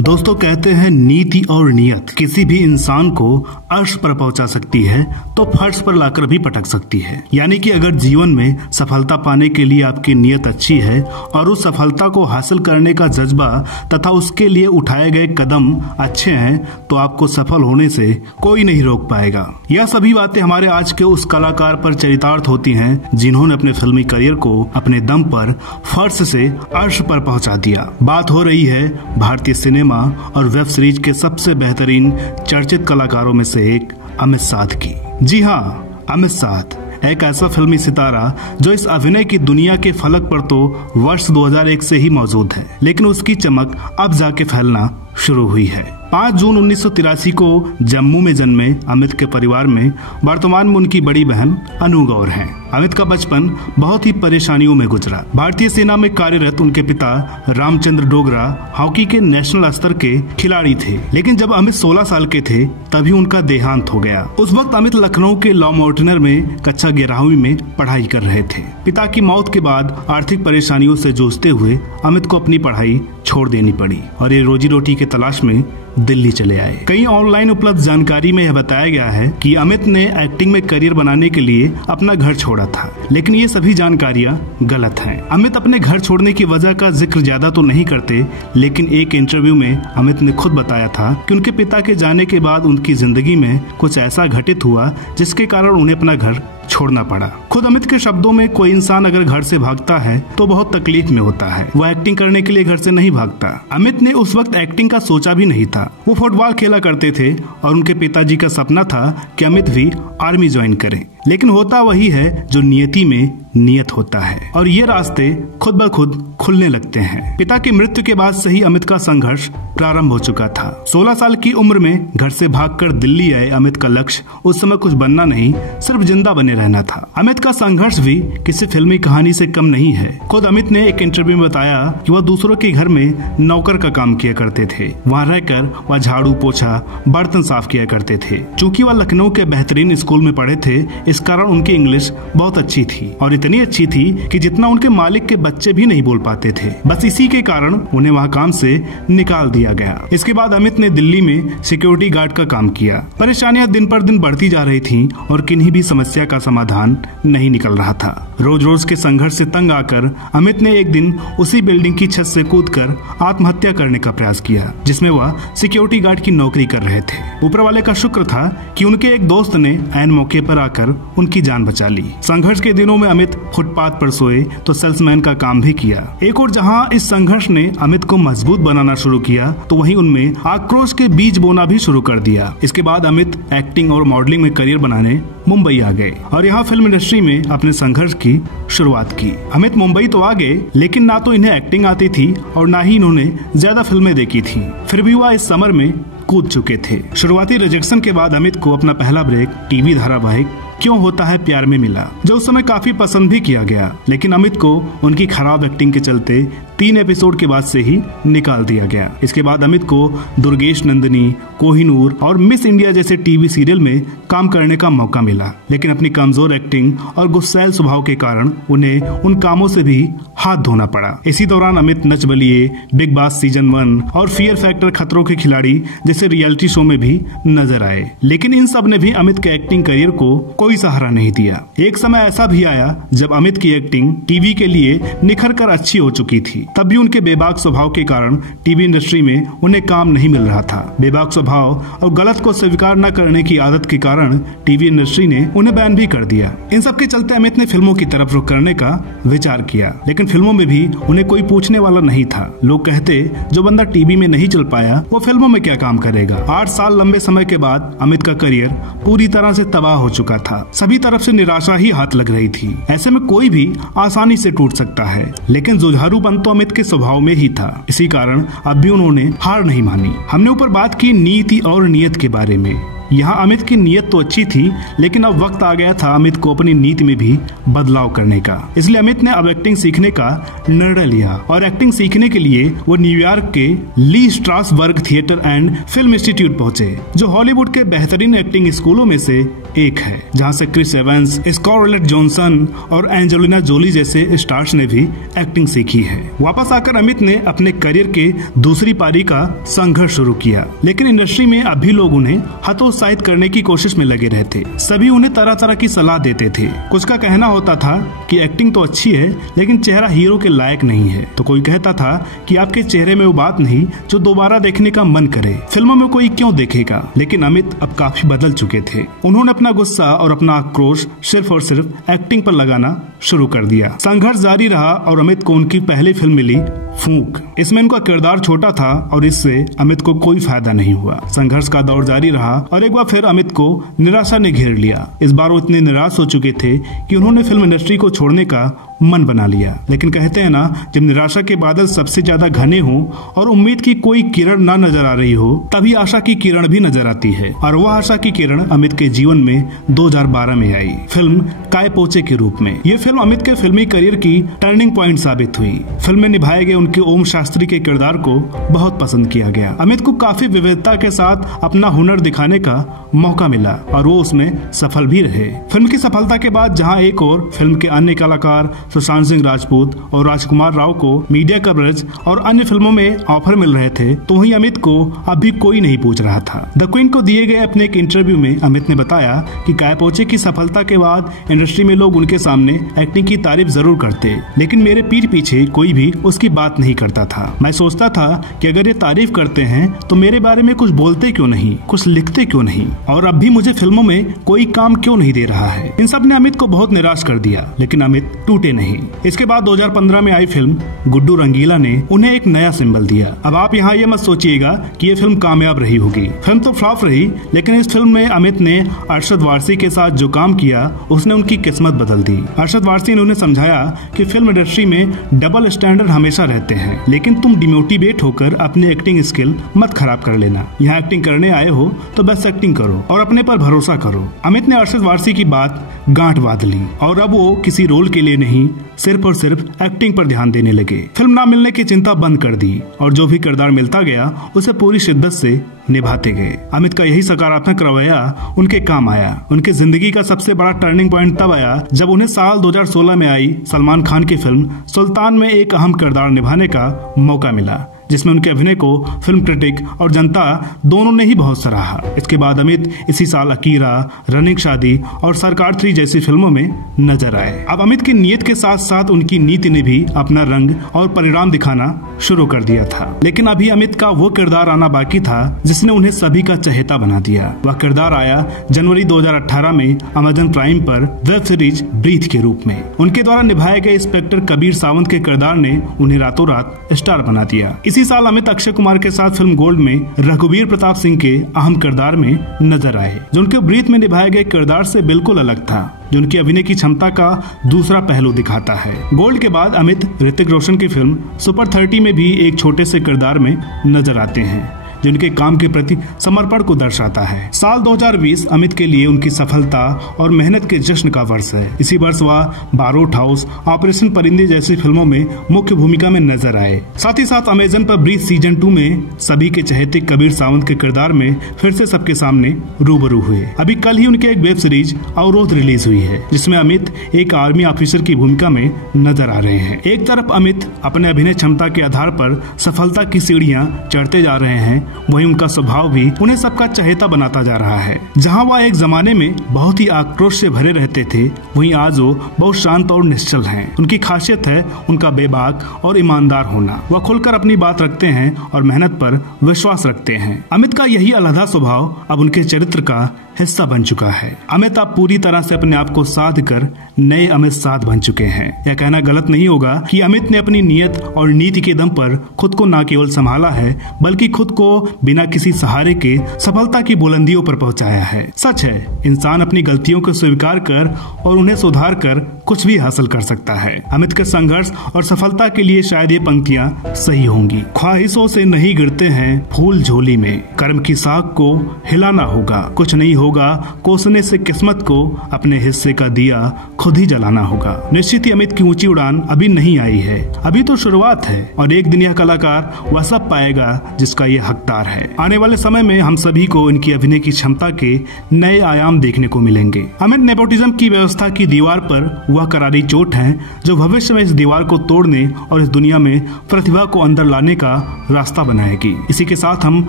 दोस्तों कहते हैं नीति और नियत किसी भी इंसान को अर्श पर पहुंचा सकती है तो फर्श पर लाकर भी पटक सकती है। यानी कि अगर जीवन में सफलता पाने के लिए आपकी नियत अच्छी है और उस सफलता को हासिल करने का जज्बा तथा उसके लिए उठाए गए कदम अच्छे हैं तो आपको सफल होने से कोई नहीं रोक पाएगा। यह सभी बातें हमारे आज के उस कलाकार पर चरितार्थ होती हैं जिन्होंने अपने फिल्मी करियर को अपने दम पर फर्श से अर्श पर पहुंचा दिया। बात हो रही है भारतीय सिनेमा और वेब सीरीज के सबसे बेहतरीन चर्चित कलाकारों में से एक अमित साध की। जी हाँ, अमित साध एक ऐसा फिल्मी सितारा जो इस अभिनय की दुनिया के फलक पर तो वर्ष 2001 से ही मौजूद है, लेकिन उसकी चमक अब जाके फैलना शुरू हुई है। 5 जून 1983 को जम्मू में जन्मे अमित के परिवार में वर्तमान में उनकी बड़ी बहन अनु गौर है। अमित का बचपन बहुत ही परेशानियों में गुजरा। भारतीय सेना में कार्यरत उनके पिता रामचंद्र डोगरा हॉकी के नेशनल स्तर के खिलाड़ी थे, लेकिन जब अमित 16 साल के थे तभी उनका देहांत हो गया। उस वक्त अमित लखनऊ के लॉ माउंटेनर में कक्षा 11वीं में पढ़ाई कर रहे थे। पिता की मौत के बाद आर्थिक परेशानियों से जूझते हुए अमित को अपनी पढ़ाई छोड़ देनी पड़ी और ये रोजी रोटी के तलाश में दिल्ली चले आए। कई ऑनलाइन उपलब्ध जानकारी में यह बताया गया है कि अमित ने एक्टिंग में करियर बनाने के लिए अपना घर छोड़ा था, लेकिन ये सभी जानकारियां गलत हैं। अमित अपने घर छोड़ने की वजह का जिक्र ज्यादा तो नहीं करते, लेकिन एक इंटरव्यू में अमित ने खुद बताया था कि उनके पिता के जाने के बाद उनकी जिंदगी में कुछ ऐसा घटित हुआ जिसके कारण उन्हें अपना घर छोड़ना पड़ा। खुद अमित के शब्दों में, कोई इंसान अगर घर से भागता है तो बहुत तकलीफ में होता है, वो एक्टिंग करने के लिए घर से नहीं भागता। अमित ने उस वक्त एक्टिंग का सोचा भी नहीं था। वो फुटबॉल खेला करते थे और उनके पिताजी का सपना था कि अमित भी आर्मी ज्वाइन करें, लेकिन होता वही है जो नियति में नियत होता है और ये रास्ते खुद ब खुद खुलने लगते हैं। पिता की मृत्यु के बाद से ही अमित का संघर्ष प्रारंभ हो चुका था। 16 साल की उम्र में घर से भागकर दिल्ली आए अमित का लक्ष्य उस समय कुछ बनना नहीं, सिर्फ जिंदा बने रहना था। अमित का संघर्ष भी किसी फिल्मी कहानी से कम नहीं है। खुद अमित ने एक इंटरव्यू में बताया कि वह दूसरों के घर में नौकर का काम किया करते थे। वहाँ रहकर वह झाड़ू पोछा बर्तन साफ किया करते थे। चूंकि वह लखनऊ के बेहतरीन स्कूल में पढ़े थे, इस कारण उनकी इंग्लिश बहुत अच्छी थी और इतनी अच्छी थी कि जितना उनके मालिक के बच्चे भी नहीं बोल पाते थे। बस इसी के कारण उन्हें वहाँ काम से निकाल दिया गया। इसके बाद अमित ने दिल्ली में सिक्योरिटी गार्ड का काम किया। परेशानियां दिन पर दिन बढ़ती जा रही थीं और किन्हीं भी समस्या का समाधान नहीं निकल रहा था। रोज रोज के संघर्ष से तंग आकर अमित ने एक दिन उसी बिल्डिंग की छत से कूदकर आत्महत्या करने का प्रयास किया, जिसमें वह सिक्योरिटी गार्ड की नौकरी कर रहे थे। ऊपर वाले का शुक्र था कि उनके एक दोस्त ने ऐन मौके पर आकर उनकी जान बचा ली। संघर्ष के दिनों में अमित फुटपाथ पर सोए तो सेल्समैन का काम भी किया। एक और जहां इस संघर्ष ने अमित को मजबूत बनाना शुरू किया तो वहीं उनमें आक्रोश के बीज बोना भी शुरू कर दिया। इसके बाद अमित एक्टिंग और मॉडलिंग में करियर बनाने मुंबई आ गए और यहाँ फिल्म इंडस्ट्री में अपने संघर्ष की शुरुआत की। अमित मुंबई तो आ गए, लेकिन ना तो इन्हें एक्टिंग आती थी और ना ही इन्होंने ज्यादा फिल्में देखी थी। फिर भी वह इस समर में कूद चुके थे। शुरुआती रिजेक्शन के बाद अमित को अपना पहला ब्रेक टीवी धारावाहिक क्यों होता है प्यार में मिला, जो उस समय काफी पसंद भी किया गया, लेकिन अमित को उनकी खराब एक्टिंग के चलते 3 एपिसोड के बाद से ही निकाल दिया गया। इसके बाद अमित को दुर्गेश नंदिनी, कोहिनूर और मिस इंडिया जैसे टीवी सीरियल में काम करने का मौका मिला, लेकिन अपनी कमजोर एक्टिंग और गुस्सैल स्वभाव के कारण उन्हें उन कामों से भी हाथ धोना पड़ा। इसी दौरान Amit Nach Baliye, big boss season 1 और फियर फैक्टर खतरों के खिलाड़ी जैसे रियलिटी शो में भी नजर आए, लेकिन इन सब ने भी अमित के एक्टिंग करियर को कोई सहारा नहीं दिया। एक समय ऐसा भी आया जब अमित की एक्टिंग टीवी के लिए निखर कर अच्छी हो चुकी थी, तब भी उनके बेबाक स्वभाव के कारण टीवी इंडस्ट्री में उन्हें काम नहीं मिल रहा था। बेबाक स्वभाव और गलत को स्वीकार न करने की आदत के कारण टीवी इंडस्ट्री ने उन्हें बैन भी कर दिया। इन सब के चलते अमित ने फिल्मों की तरफ रुख करने का विचार किया, लेकिन फिल्मों में भी उन्हें कोई पूछने वाला नहीं था। लोग कहते, जो बंदा टीवी में नहीं चल पाया वो फिल्मों में क्या काम करेगा। 8 साल लंबे समय के बाद अमित का करियर पूरी तरह से तबाह हो चुका था। सभी तरफ से निराशा ही हाथ लग रही थी। ऐसे में कोई भी आसानी से टूट सकता है, लेकिन जुझारूपन तो अमित के स्वभाव में ही था। इसी कारण अब भी उन्होंने हार नहीं मानी। हमने ऊपर बात की नीति और नियत के बारे में। यहाँ अमित की नीयत तो अच्छी थी, लेकिन अब वक्त आ गया था अमित को अपनी नीति में भी बदलाव करने का। इसलिए अमित ने अब एक्टिंग सीखने का निर्णय लिया और एक्टिंग सीखने के लिए वो न्यूयॉर्क के Lee Strasberg theatre and film institute पहुंचे, जो हॉलीवुड के बेहतरीन एक्टिंग स्कूलों में से एक है, जहां से क्रिस एवंस, स्कारलेट जॉनसन और एंजेलिना जोली जैसे स्टार्स ने भी एक्टिंग सीखी है। वापस आकर अमित ने अपने करियर के दूसरी पारी का संघर्ष शुरू किया, लेकिन इंडस्ट्री में अब भी लोग उन्हें हतोत्साहित करने की कोशिश में लगे रहते। सभी उन्हें तरह तरह की सलाह देते थे। कुछ का कहना होता था कि एक्टिंग तो अच्छी है, लेकिन चेहरा हीरो के लायक नहीं है, तो कोई कहता था कि आपके चेहरे में वो बात नहीं जो दोबारा देखने का मन करे, फिल्मों में कोई क्यों देखेगा। लेकिन अमित अब काफी बदल चुके थे। उन्होंने अपना गुस्सा और अपना आक्रोश सिर्फ और सिर्फ एक्टिंग पर लगाना शुरू कर दिया। संघर्ष जारी रहा और अमित को उनकी पहली फिल्म मिली फूंक। इसमें उनका किरदार छोटा था और इससे अमित को कोई फायदा नहीं हुआ। संघर्ष का दौर जारी रहा और एक बार फिर अमित को निराशा ने घेर लिया। इस बार वो इतने निराश हो चुके थे कि उन्होंने फिल्म इंडस्ट्री को छोड़ने का मन बना लिया। लेकिन कहते हैं ना, जब निराशा के बादल सबसे ज्यादा घने हो और उम्मीद की कोई किरण ना नजर आ रही हो, तभी आशा की किरण भी नजर आती है। और वह आशा की किरण अमित के जीवन में 2012 में आई, फिल्म काय पोचे के रूप में। ये फिल्म अमित के फिल्मी करियर की टर्निंग पॉइंट साबित हुई। फिल्म में निभाए गए उनके ओम शास्त्री के किरदार को बहुत पसंद किया गया। अमित को काफी विविधता के साथ अपना हुनर दिखाने का मौका मिला और वो उसमें सफल भी रहे। फिल्म की सफलता के बाद जहां एक और फिल्म के अन्य कलाकार सुशांत सिंह राजपूत और राजकुमार राव को मीडिया कवरेज और अन्य फिल्मों में ऑफर मिल रहे थे, तो वहीं अमित को अभी कोई नहीं पूछ रहा था। द क्वीन को दिए गए अपने एक इंटरव्यू में अमित ने बताया कि काय पोचे की सफलता के बाद इंडस्ट्री में लोग उनके सामने एक्टिंग की तारीफ जरूर करते, लेकिन मेरे पीठ पीछे कोई भी उसकी बात नहीं करता था। मैं सोचता था कि अगर ये तारीफ करते हैं तो मेरे बारे में कुछ बोलते क्यों नहीं, कुछ लिखते क्यों नहीं, और अब भी मुझे फिल्मों में कोई काम क्यों नहीं दे रहा है। इन सब ने अमित को बहुत निराश कर दिया, लेकिन अमित टूटे नहीं। इसके बाद 2015 में आई फिल्म गुड्डू रंगीला ने उन्हें एक नया सिंबल दिया। अब आप यहाँ ये मत सोचिएगा कि ये फिल्म कामयाब रही होगी। फिल्म तो फ्लॉप रही, लेकिन इस फिल्म में अमित ने अरशद वारसी के साथ जो काम किया उसने उनकी किस्मत बदल दी। अरशद वारसी ने उन्हें समझाया कि फिल्म इंडस्ट्री में डबल स्टैंडर्ड हमेशा रहते हैं, लेकिन तुम डिमोटिवेट होकर अपने एक्टिंग स्किल मत खराब कर लेना। यहाँ एक्टिंग करने आए हो तो बेस्ट एक्टिंग करो और अपने पर भरोसा करो। अमित ने अरशद वारसी की बात गांठ बांध ली और अब वो किसी रोल के लिए नहीं, सिर्फ और सिर्फ एक्टिंग पर ध्यान देने लगे। फिल्म ना मिलने की चिंता बंद कर दी और जो भी किरदार मिलता गया उसे पूरी शिद्दत से निभाते गए। अमित का यही सकारात्मक रवैया उनके काम आया। उनकी जिंदगी का सबसे बड़ा टर्निंग पॉइंट तब आया जब उन्हें साल 2016 में आई सलमान खान की फिल्म सुल्तान में एक अहम किरदार निभाने का मौका मिला, जिसमें उनके अभिनय को फिल्म क्रिटिक और जनता दोनों ने ही बहुत सराहा। इसके बाद अमित इसी साल अकीरा, रनिंग शादी और सरकार 3 जैसी फिल्मों में नजर आए। अब अमित की नीयत के साथ साथ उनकी नीति ने भी अपना रंग और परिणाम दिखाना शुरू कर दिया था। लेकिन अभी अमित का वो किरदार आना बाकी था जिसने उन्हें सभी का चहेता बना दिया। वह किरदार आया जनवरी 2018 में अमेजन प्राइम पर वेब सीरीज ब्रीथ के रूप में। उनके द्वारा निभाए गए इंस्पेक्टर कबीर सावंत के किरदार ने उन्हें रातों रात स्टार बना दिया। इसी साल अमित अक्षय कुमार के साथ फिल्म गोल्ड में रघुवीर प्रताप सिंह के अहम किरदार में नजर आए, जो उनके ब्रीथ में निभाए गए किरदार से बिल्कुल अलग था, जो उनकी अभिनय की क्षमता का दूसरा पहलू दिखाता है। गोल्ड के बाद अमित ऋतिक रोशन की फिल्म सुपर 30 में भी एक छोटे से किरदार में नजर आते हैं, जो उनके काम के प्रति समर्पण को दर्शाता है। साल 2020 अमित के लिए उनकी सफलता और मेहनत के जश्न का वर्ष है। इसी वर्ष वह बारोट हाउस, ऑपरेशन परिंदे जैसी फिल्मों में मुख्य भूमिका में नजर आए। साथ ही साथ अमेजन पर ब्रीथ सीजन 2 में सभी के चहेते कबीर सावंत के किरदार में फिर से सबके सामने रूबरू हुए। अभी कल ही उनकी एक वेब सीरीज अवरोध रिलीज हुई है, जिसमें अमित एक आर्मी ऑफिसर की भूमिका में नजर आ रहे हैं। एक तरफ अमित अपने अभिनय क्षमता के आधार पर सफलता की सीढ़ियां चढ़ते जा रहे हैं, वहीं उनका स्वभाव भी उन्हें सबका चहेता बनाता जा रहा है। जहां वह एक जमाने में बहुत ही आक्रोश से भरे रहते थे, वहीं आज वो बहुत शांत और निश्चल हैं। उनकी खासियत है उनका बेबाक और ईमानदार होना। वह खुलकर अपनी बात रखते हैं और मेहनत पर विश्वास रखते हैं। अमित का यही अलहदा स्वभाव अब उनके चरित्र का हिस्सा बन चुका है। अमित अब पूरी तरह से अपने आप को साध कर नए अमित साध बन चुके हैं। यह कहना गलत नहीं होगा कि अमित ने अपनी नियत और नीति के दम पर खुद को न केवल संभाला है बल्कि खुद को बिना किसी सहारे के सफलता की बुलंदियों पर पहुंचाया है। सच है, इंसान अपनी गलतियों को स्वीकार कर और उन्हें सुधार कर कुछ भी हासिल कर सकता है। अमित के संघर्ष और सफलता के लिए शायद ये पंक्तियां सही होंगी। ख्वाहिशों से नहीं गिरते हैं फूल झोली में, कर्म की साख को हिलाना होगा, कुछ नहीं होगा कोसने से किस्मत को, अपने हिस्से का दिया खुद ही जलाना होगा। निश्चित ही अमित की ऊंची उड़ान अभी नहीं आई है, अभी तो शुरुआत है और एक दिन यह कलाकार वह सब पाएगा जिसका ये हकदार है। आने वाले समय में हम सभी को इनकी अभिनय की क्षमता के नए आयाम देखने को मिलेंगे। अमित नेपोटिज्म की व्यवस्था की दीवार पर वह करारी चोट है जो भविष्य में इस दीवार को तोड़ने और इस दुनिया में प्रतिभा को अंदर लाने का रास्ता बनाएगी। इसी के साथ हम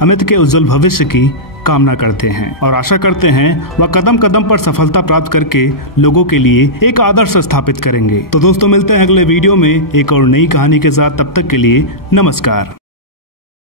अमित के उज्जवल भविष्य की कामना करते हैं और आशा करते हैं वह कदम कदम पर सफलता प्राप्त करके लोगों के लिए एक आदर्श स्थापित करेंगे। तो दोस्तों, मिलते हैं अगले वीडियो में एक और नई कहानी के साथ। तब तक के लिए नमस्कार।